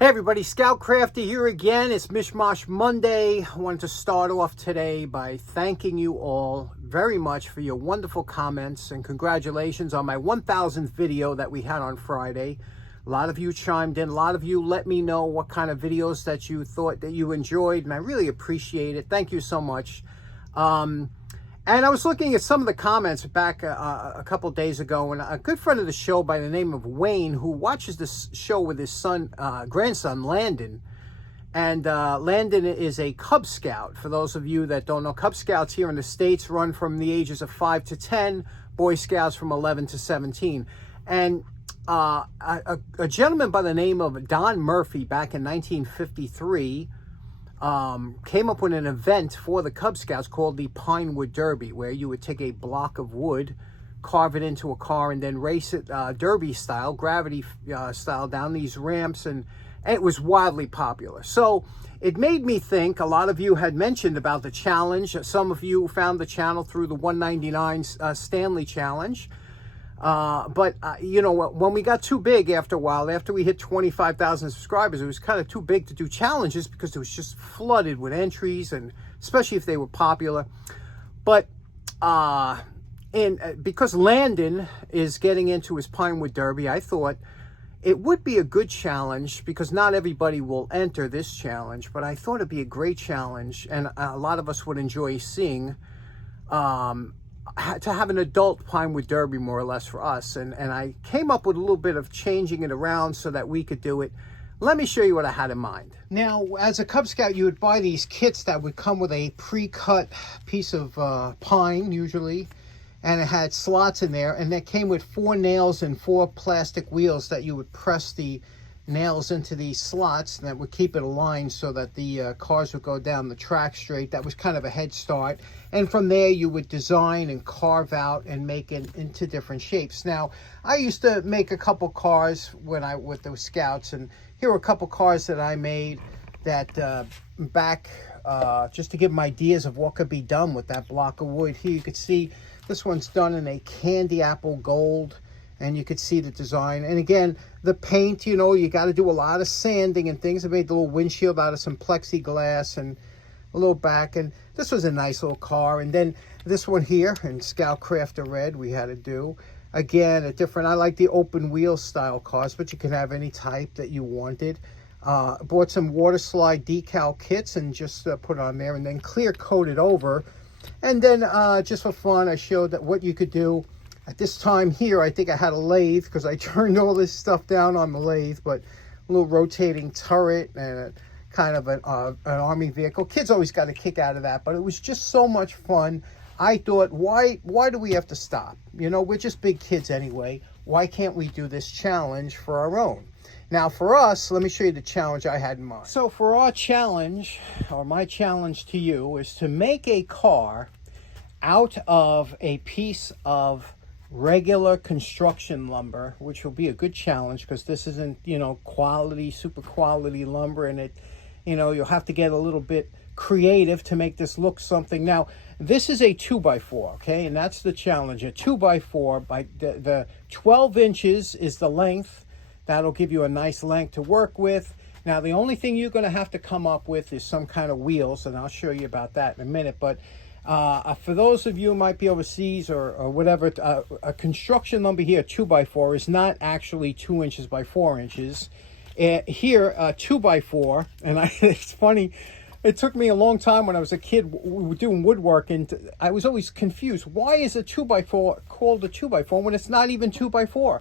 Hey everybody, Scout Crafty here again. It's Mishmash Monday. I wanted to start off today by thanking you all very much for your wonderful comments and congratulations on my 1000th video that we had on Friday. A lot of you chimed in. A lot of you let me know what kind of videos that you thought that you enjoyed, and I really appreciate it. Thank you so much. And I was looking at some of the comments back a couple days ago, and a good friend of the show by the name of Wayne, who watches this show with his grandson, Landon. And Landon is a Cub Scout. For those of you that don't know, Cub Scouts here in the States run from the ages of 5 to 10, Boy Scouts from 11 to 17. And a gentleman by the name of Don Murphy back in 1953 came up with an event for the Cub Scouts called the Pinewood Derby, where you would take a block of wood, carve it into a car, and then race it derby style, gravity style, down these ramps, and it was wildly popular. So it made me think. A lot of you had mentioned about the challenge. Some of you found the channel through the 199 Stanley Challenge. You know, when we got too big after a while, after we hit 25,000 subscribers, it was kind of too big to do challenges because it was just flooded with entries, and especially if they were popular. But because Landon is getting into his Pinewood Derby, I thought it would be a good challenge, because not everybody will enter this challenge, but I thought it'd be a great challenge, and a lot of us would enjoy seeing to have an adult Pinewood Derby, more or less, for us. And I came up with a little bit of changing it around so that we could do it. Let me show you what I had in mind. Now, as a Cub Scout, you would buy these kits that would come with a pre-cut piece of pine, usually, and it had slots in there, and that came with 4 nails and 4 plastic wheels that you would press the nails into these slots, and that would keep it aligned so that the cars would go down the track straight. That was kind of a head start, and from there you would design and carve out and make it into different shapes. Now, I used to make a couple cars with those Scouts, and here are a couple cars that I made that just to give them ideas of what could be done with that block of wood. Here you could see this one's done in a candy apple gold, and you could see the design. And again, the paint, you know, you got to do a lot of sanding and things. I made the little windshield out of some plexiglass and a little back. And this was a nice little car. And then this one here in Scout Crafter Red, we had to do. Again, I like the open wheel style cars, but you can have any type that you wanted. Bought some water slide decal kits and just put on there, and then clear coated over. And then just for fun, I showed that what you could do. At this time here, I think I had a lathe, because I turned all this stuff down on the lathe, but a little rotating turret and kind of an army vehicle. Kids always got a kick out of that, but it was just so much fun. I thought, why do we have to stop? You know, we're just big kids anyway. Why can't we do this challenge for our own? Now, for us, let me show you the challenge I had in mind. So for our challenge, or my challenge to you, is to make a car out of a piece of regular construction lumber, which will be a good challenge, because this isn't, you know, quality, super quality lumber, and it, you know, you'll have to get a little bit creative to make this look something. Now, this is a 2x4, okay, and that's the challenge. A 2x4 by the 12 inches is the length. That'll give you a nice length to work with. Now, the only thing you're going to have to come up with is some kind of wheels, and I'll show you about that in a minute. But for those of you who might be overseas or whatever, a construction lumber here, 2x4, is not actually 2 inches by 4 inches. Here, 2x4, and it's funny, it took me a long time when I was a kid. We were doing woodwork, and I was always confused. Why is a 2x4 called a 2x4 when it's not even 2x4?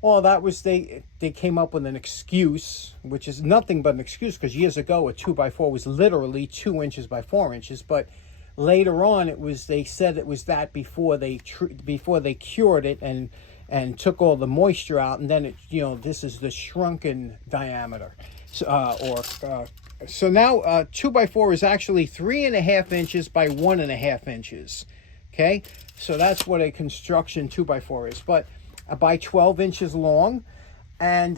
Well, that was, they came up with an excuse, which is nothing but an excuse, because years ago a 2x4 was literally 2 inches by 4 inches, but later on, they said it was that before they cured it and took all the moisture out, and then it, you know, this is the shrunken diameter. So now 2x4 is actually 3.5 inches by 1.5 inches. Okay, so that's what a construction 2x4 is, but by 12 inches long. And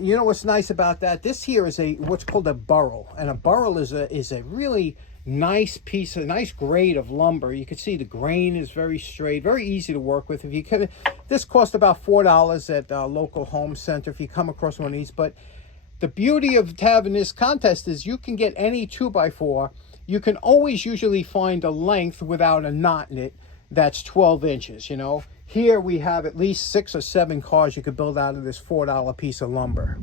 you know what's nice about that? This here is what's called a burl, and a burl is a really nice piece, a nice grade of lumber. You can see the grain is very straight, very easy to work with. If you could, this cost about $4 at a local home center if you come across one of these. But the beauty of having this contest is you can get any 2x4. You can always usually find a length without a knot in it that's 12 inches, you know. Here we have at least 6 or 7 cars you could build out of this $4 piece of lumber.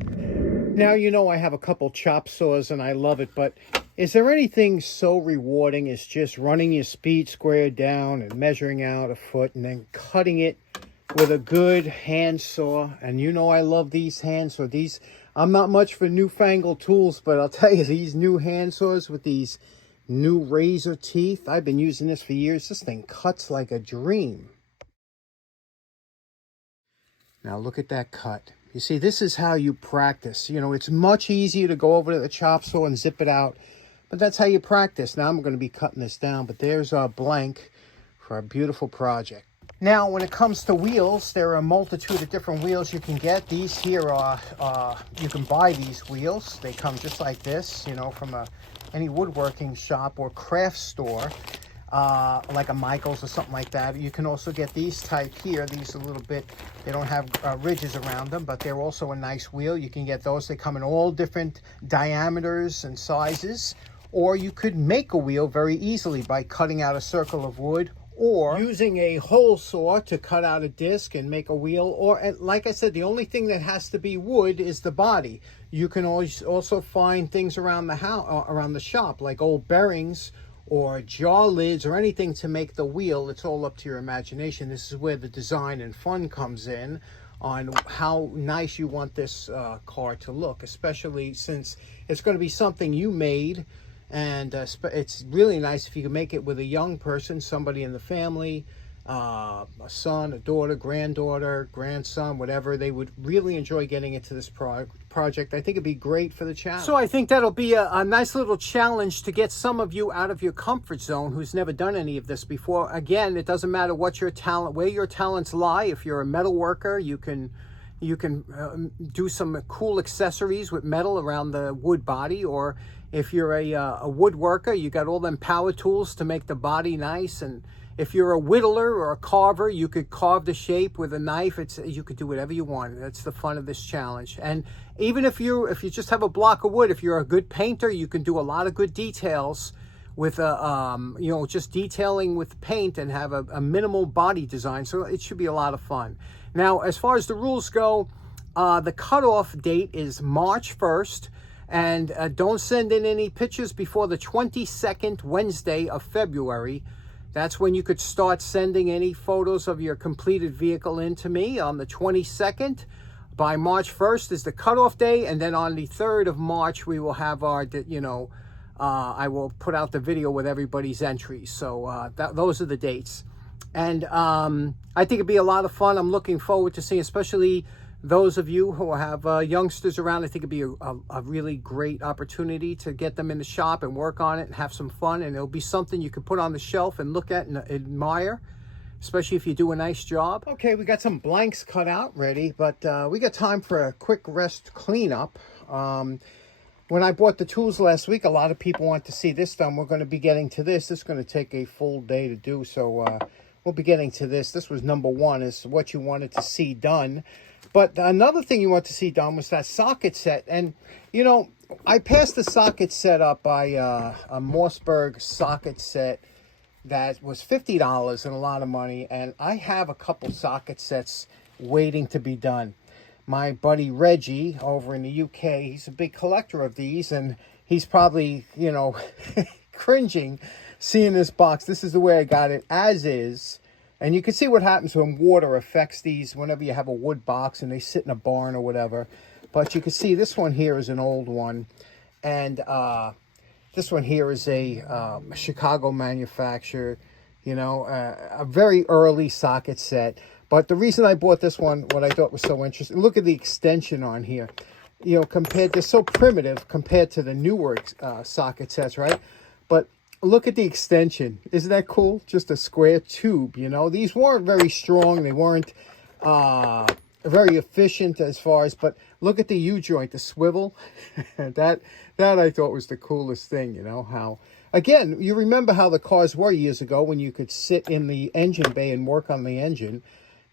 Now, you know, I have a couple chop saws and I love it, but is there anything so rewarding as just running your speed square down and measuring out a foot and then cutting it with a good hand saw? And you know I love these hand saws. These, I'm not much for newfangled tools, but I'll tell you, these new hand saws with these new razor teeth, I've been using this for years. This thing cuts like a dream. Now look at that cut. You see, this is how you practice. You know, it's much easier to go over to the chop saw and zip it out, but that's how you practice. Now I'm going to be cutting this down, but there's our blank for a beautiful project. Now, when it comes to wheels, there are a multitude of different wheels you can get. These here are, you can buy these wheels. They come just like this, you know, from any woodworking shop or craft store. Like a Michael's or something like that. You can also get these type here. These are a little bit, they don't have ridges around them, but they're also a nice wheel. You can get those. They come in all different diameters and sizes. Or you could make a wheel very easily by cutting out a circle of wood, or using a hole saw to cut out a disc and make a wheel. Or, like I said, the only thing that has to be wood is the body. You can always also find things around the house, around the shop, like old bearings or jaw lids or anything to make the wheel. It's all up to your imagination. This is where the design and fun comes in on how nice you want this car to look, especially since it's going to be something you made. And it's really nice if you can make it with a young person, somebody in the family, a son, a daughter, granddaughter, grandson, whatever. They would really enjoy getting into this project. I think it'd be great for the challenge. So I think that'll be a nice little challenge to get some of you out of your comfort zone who's never done any of this before. Again, it doesn't matter what your talent, where your talents lie. If you're a metal worker, you can do some cool accessories with metal around the wood body. Or if you're a woodworker, you got all them power tools to make the body nice. And if you're a whittler or a carver, you could carve the shape with a knife. You could do whatever you want. That's the fun of this challenge. And even if you just have a block of wood, if you're a good painter, you can do a lot of good details with just detailing with paint and have a minimal body design. So it should be a lot of fun. Now, as far as the rules go, the cutoff date is March 1st. And don't send in any pictures before the 22nd Wednesday of February. That's when you could start sending any photos of your completed vehicle in to me on the 22nd. By March 1st is the cutoff day. And then on the 3rd of March, we will have our, I will put out the video with everybody's entries. So those are the dates. And I think it'd be a lot of fun. I'm looking forward to seeing, especially those of you who have youngsters around. I think it'd be a really great opportunity to get them in the shop and work on it and have some fun. And it'll be something you can put on the shelf and look at and admire, especially if you do a nice job. Okay, we got some blanks cut out ready, but we got time for a quick rest cleanup. When I bought the tools last week, a lot of people want to see this done. We're going to be getting to this. This is going to take a full day to do, so we'll be getting to this. This was number one, is what you wanted to see done. But another thing you want to see done was that socket set. And, you know, I passed the socket set up by a Mossberg socket set that was $50 and a lot of money. And I have a couple socket sets waiting to be done. My buddy Reggie over in the UK, he's a big collector of these. And he's probably, you know, cringing seeing this box. This is the way I got it, as is. And you can see what happens when water affects these whenever you have a wood box and they sit in a barn or whatever. But you can see this one here is an old one. And this one here is a Chicago manufacturer, you know, a very early socket set. But the reason I bought this one, what I thought was so interesting, look at the extension on here. You know, they're so primitive compared to the newer socket sets, right? But look at the extension. Isn't that cool? Just a square tube, you know. These weren't very strong. They weren't very efficient as far as, but look at the U-joint, the swivel. that I thought was the coolest thing, you know, how, again, you remember how the cars were years ago when you could sit in the engine bay and work on the engine.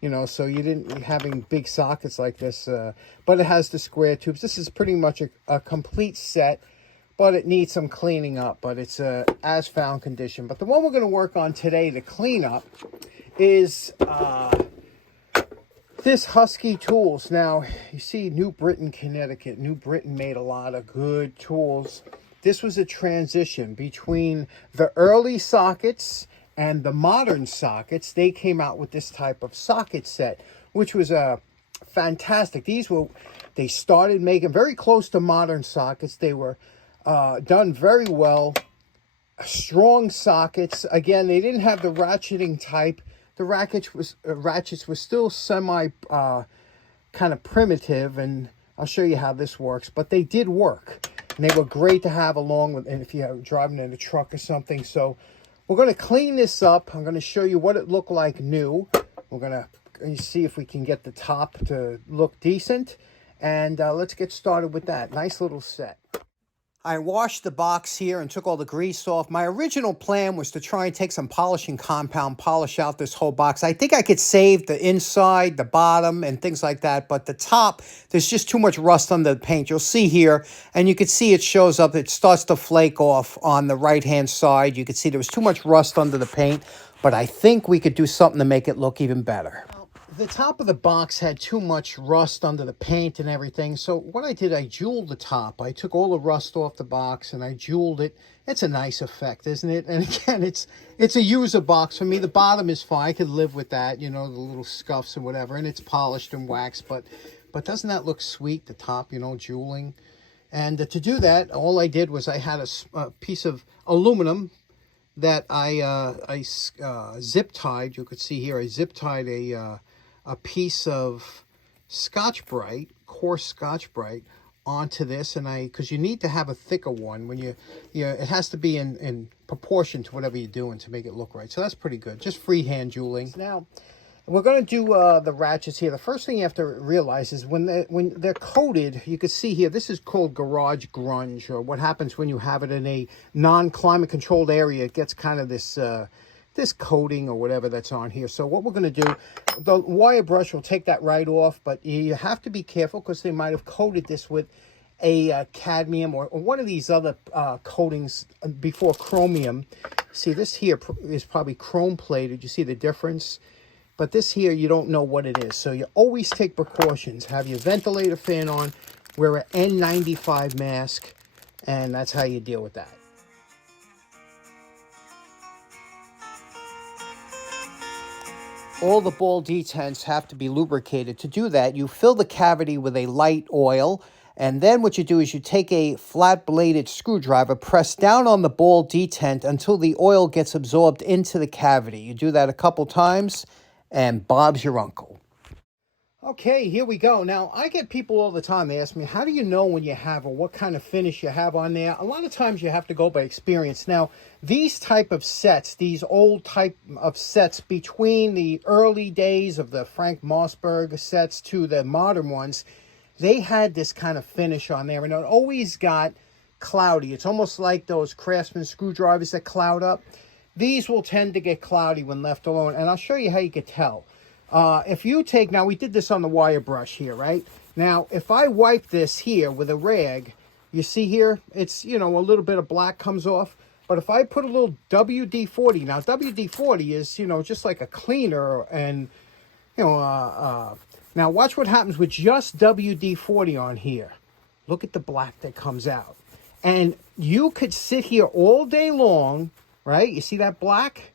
you know, so you didn't having big sockets like this, but it has the square tubes. This is pretty much a complete set, but it needs some cleaning up, but it's as found condition. But the one we're going to work on today to clean up is this Husky tools. Now, you see New Britain, Connecticut. New Britain made a lot of good tools. This was a transition between the early sockets and the modern sockets. They came out with this type of socket set, which was fantastic. They started making very close to modern sockets. They were done very well. Strong sockets. Again, they didn't have the ratcheting type. The ratchets were still semi kind of primitive, and I'll show you how this works. But they did work, and they were great to have along with, and if you're driving in a truck or something. So we're going to clean this up. I'm going to show you what it looked like new. We're going to see if we can get the top to look decent, and let's get started with that. Nice little set. I washed the box here and took all the grease off. My original plan was to try and take some polishing compound, polish out this whole box. I think I could save the inside, the bottom, and things like that. But the top, there's just too much rust under the paint. You'll see here, and you can see it shows up. It starts to flake off on the right-hand side. You can see there was too much rust under the paint. But I think we could do something to make it look even better. The top of the box had too much rust under the paint and everything. So what I did, I jeweled the top. I took all the rust off the box and I jeweled it. It's a nice effect, isn't it? And again, it's a user box for me. The bottom is fine. I could live with that, you know, the little scuffs and whatever. And it's polished and waxed. But doesn't that look sweet, the top, you know, jeweling? And to do that, all I did was I had a piece of aluminum that I zip tied. You could see here I zip tied a piece of Scotch-Brite, coarse Scotch-Brite, onto this, and because you need to have a thicker one when it has to be in proportion to whatever you're doing to make it look right. So that's pretty good. Just freehand jeweling. Now we're going to do the ratchets here. The first thing you have to realize is when they're coated, you can see here, this is called garage grunge, or what happens when you have it in a non-climate controlled area. It gets kind of this coating or whatever that's on here. So what we're going to do, the wire brush will take that right off, but you have to be careful because they might have coated this with a cadmium or one of these other coatings before chromium. See, this here is probably chrome plated. You see the difference? But this here, you don't know what it is. So you always take precautions. Have your ventilator fan on, wear an N95 mask, and that's how you deal with that. All the ball detents have to be lubricated. To do that, you fill the cavity with a light oil, and then what you do is you take a flat-bladed screwdriver, press down on the ball detent until the oil gets absorbed into the cavity. You do that a couple times, and Bob's your uncle. Okay, here we go. Now, I get people all the time, they ask me, how do you know when you have or what kind of finish you have on there? A lot of times you have to go by experience. Now, these type of sets, these old type of sets between the early days of the Frank Mossberg sets to the modern ones, they had this kind of finish on there, and it always got cloudy. It's almost like those Craftsman screwdrivers that cloud up. These will tend to get cloudy when left alone, and I'll show you how you can tell. If you take, now we did this on the wire brush here, right? Now, if I wipe this here with a rag, you see here, it's, you know, a little bit of black comes off. But if I put a little WD-40, now WD-40 is, you know, just like a cleaner, and, you know, now watch what happens with just WD-40 on here. Look at the black that comes out. And you could sit here all day long, right? You see that black?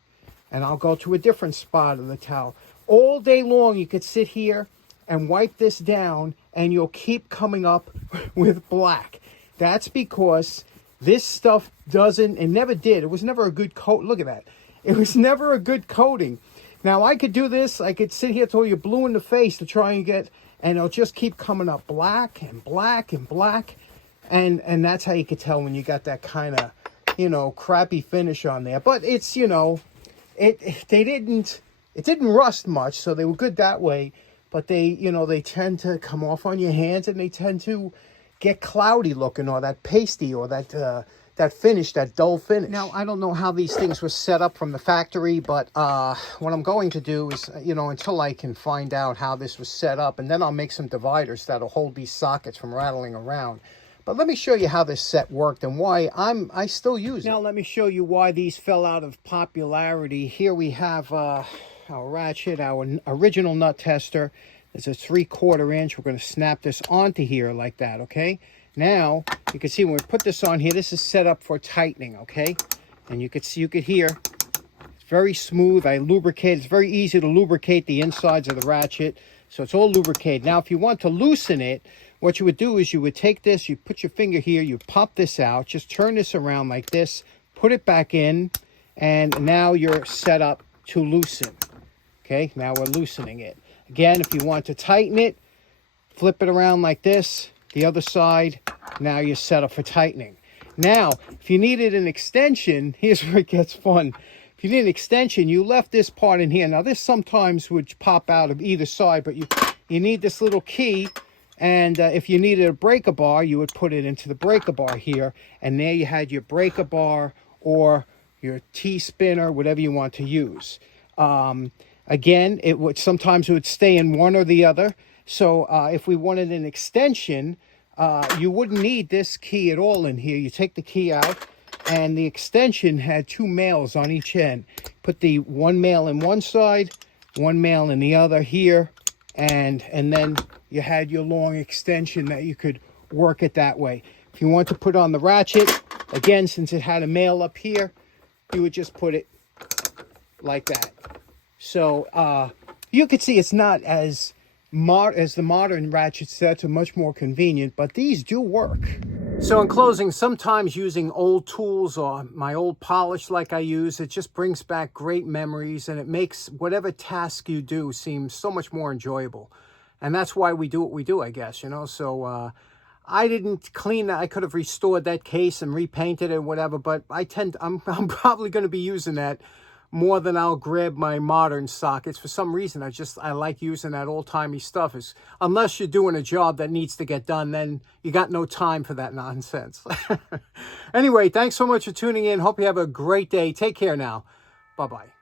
And I'll go to a different spot of the towel. All day long, you could sit here and wipe this down, and you'll keep coming up with black. That's because this stuff doesn't, it never did. It was never a good coat. Look at that. It was never a good coating. Now, I could do this. I could sit here till you're blue in the face to try and get, and it'll just keep coming up black and black and black. And that's how you could tell when you got that kind of, you know, crappy finish on there. But it's, you know, it didn't rust much, so they were good that way. But they, you know, they tend to come off on your hands, and they tend to get cloudy looking, or that pasty, or that that finish, that dull finish. Now, I don't know how these things were set up from the factory, but what I'm going to do is, you know, until I can find out how this was set up, and then I'll make some dividers that'll hold these sockets from rattling around. But let me show you how this set worked and why I still use it. Now, let me show you why these fell out of popularity. Here we have our ratchet, our original nut tester. It's a 3/4 inch. We're going to snap this onto here like that, okay? Now, you can see when we put this on here, this is set up for tightening, okay? And you could see, you could hear, it's very smooth. I lubricate. It's very easy to lubricate the insides of the ratchet. So it's all lubricated. Now, if you want to loosen it, what you would do is you would take this, you put your finger here, you pop this out, just turn this around like this, put it back in, and now you're set up to loosen. Okay, now we're loosening it. Again, if you want to tighten it, flip it around like this. The other side, now you're set up for tightening. Now, if you needed an extension, here's where it gets fun. If you need an extension, you left this part in here. Now, this sometimes would pop out of either side, but you need this little key. And if you needed a breaker bar, you would put it into the breaker bar here. And there you had your breaker bar or your T-spinner, whatever you want to use. Again, sometimes it would stay in one or the other. So if we wanted an extension, you wouldn't need this key at all in here. You take the key out, and the extension had 2 males on each end. Put the one male in one side, one male in the other here, and then you had your long extension that you could work it that way. If you want to put on the ratchet, again, since it had a male up here, you would just put it like that. So you could see it's not as the modern ratchet sets are much more convenient, but these do work. So in closing, sometimes using old tools or my old polish like I use, it just brings back great memories, and it makes whatever task you do seem so much more enjoyable. And that's why we do what we do, I guess, you know. So I didn't clean that. I could have restored that case and repainted it or whatever, but I'm probably going to be using that more than I'll grab my modern sockets. For some reason, I like using that old-timey stuff. Unless you're doing a job that needs to get done, then you got no time for that nonsense. Anyway, thanks so much for tuning in. Hope you have a great day. Take care now. Bye-bye.